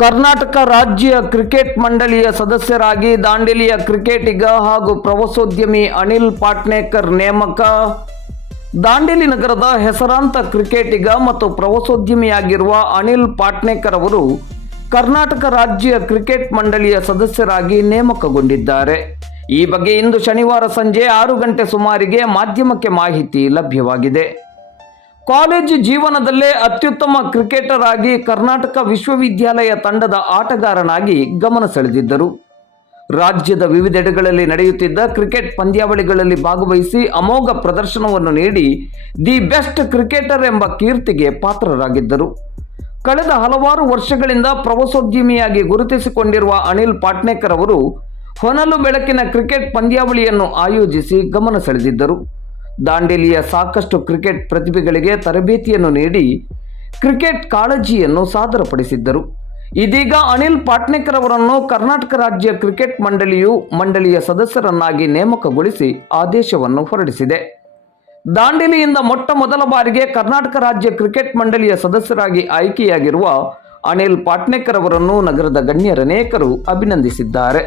ಕರ್ನಾಟಕ ರಾಜ್ಯ ಕ್ರಿಕೆಟ್ ಮಂಡಳಿಯ ಸದಸ್ಯರಾಗಿ ದಾಂಡೇಲಿಯ ಕ್ರಿಕೆಟಿಗ ಹಾಗೂ ಪ್ರವಾಸೋದ್ಯಮಿ ಅನಿಲ್ ಪಾಟ್ನೇಕರ್ ನೇಮಕ. ದಾಂಡೇಲಿ ನಗರದ ಹೆಸರಾಂತ ಕ್ರಿಕೆಟಿಗ ಮತ್ತು ಪ್ರವಾಸೋದ್ಯಮಿಯಾಗಿರುವ ಅನಿಲ್ ಪಾಟ್ನೇಕರ್ ಅವರು ಕರ್ನಾಟಕ ರಾಜ್ಯ ಕ್ರಿಕೆಟ್ ಮಂಡಳಿಯ ಸದಸ್ಯರಾಗಿ ನೇಮಕಗೊಂಡಿದ್ದಾರೆ. ಈ ಬಗ್ಗೆ ಇಂದು ಶನಿವಾರ ಸಂಜೆ 6 ಗಂಟೆ ಸುಮಾರಿಗೆ ಮಾಧ್ಯಮಕ್ಕೆ ಮಾಹಿತಿ ಲಭ್ಯವಾಗಿದೆ. ಕಾಲೇಜು ಜೀವನದಲ್ಲೇ ಅತ್ಯುತ್ತಮ ಕ್ರಿಕೆಟರ್ ಆಗಿ ಕರ್ನಾಟಕ ವಿಶ್ವವಿದ್ಯಾಲಯ ತಂಡದ ಆಟಗಾರನಾಗಿ ಗಮನ ಸೆಳೆದಿದ್ದರು. ರಾಜ್ಯದ ವಿವಿಧೆಡೆಗಳಲ್ಲಿ ನಡೆಯುತ್ತಿದ್ದ ಕ್ರಿಕೆಟ್ ಪಂದ್ಯಾವಳಿಗಳಲ್ಲಿ ಭಾಗವಹಿಸಿ ಅಮೋಘ ಪ್ರದರ್ಶನವನ್ನು ನೀಡಿ ದಿ ಬೆಸ್ಟ್ ಕ್ರಿಕೆಟರ್ ಎಂಬ ಕೀರ್ತಿಗೆ ಪಾತ್ರರಾಗಿದ್ದರು. ಕಳೆದ ಹಲವಾರು ವರ್ಷಗಳಿಂದ ಪ್ರವಾಸೋದ್ಯಮಿಯಾಗಿ ಗುರುತಿಸಿಕೊಂಡಿರುವ ಅನಿಲ್ ಪಾಟ್ನೇಕರ್ ಅವರು ಹೊನಲು ಬೆಳಕಿನ ಕ್ರಿಕೆಟ್ ಪಂದ್ಯಾವಳಿಯನ್ನು ಆಯೋಜಿಸಿ ಗಮನ ಸೆಳೆದಿದ್ದರು. ದಾಂಡೇಲಿಯ ಸಾಕಷ್ಟು ಕ್ರಿಕೆಟ್ ಪ್ರತಿಭೆಗಳಿಗೆ ತರಬೇತಿಯನ್ನು ನೀಡಿ ಕ್ರಿಕೆಟ್ ಕಾಳಜಿಯನ್ನು ಸಾದರಪಡಿಸಿದ್ದರು. ಇದೀಗ ಅನಿಲ್ ಪಾಟ್ನೇಕರ್ ಅವರನ್ನು ಕರ್ನಾಟಕ ರಾಜ್ಯ ಕ್ರಿಕೆಟ್ ಮಂಡಳಿಯ ಸದಸ್ಯರನ್ನಾಗಿ ನೇಮಕಗೊಳಿಸಿ ಆದೇಶವನ್ನು ಹೊರಡಿಸಿದೆ. ದಾಂಡೇಲಿಯಿಂದ ಮೊಟ್ಟ ಮೊದಲ ಬಾರಿಗೆ ಕರ್ನಾಟಕ ರಾಜ್ಯ ಕ್ರಿಕೆಟ್ ಮಂಡಳಿಯ ಸದಸ್ಯರಾಗಿ ಆಯ್ಕೆಯಾಗಿರುವ ಅನಿಲ್ ಪಾಟ್ನೇಕರ್ ಅವರನ್ನು ನಗರದ ಗಣ್ಯರನೇಕರು ಅಭಿನಂದಿಸಿದ್ದಾರೆ.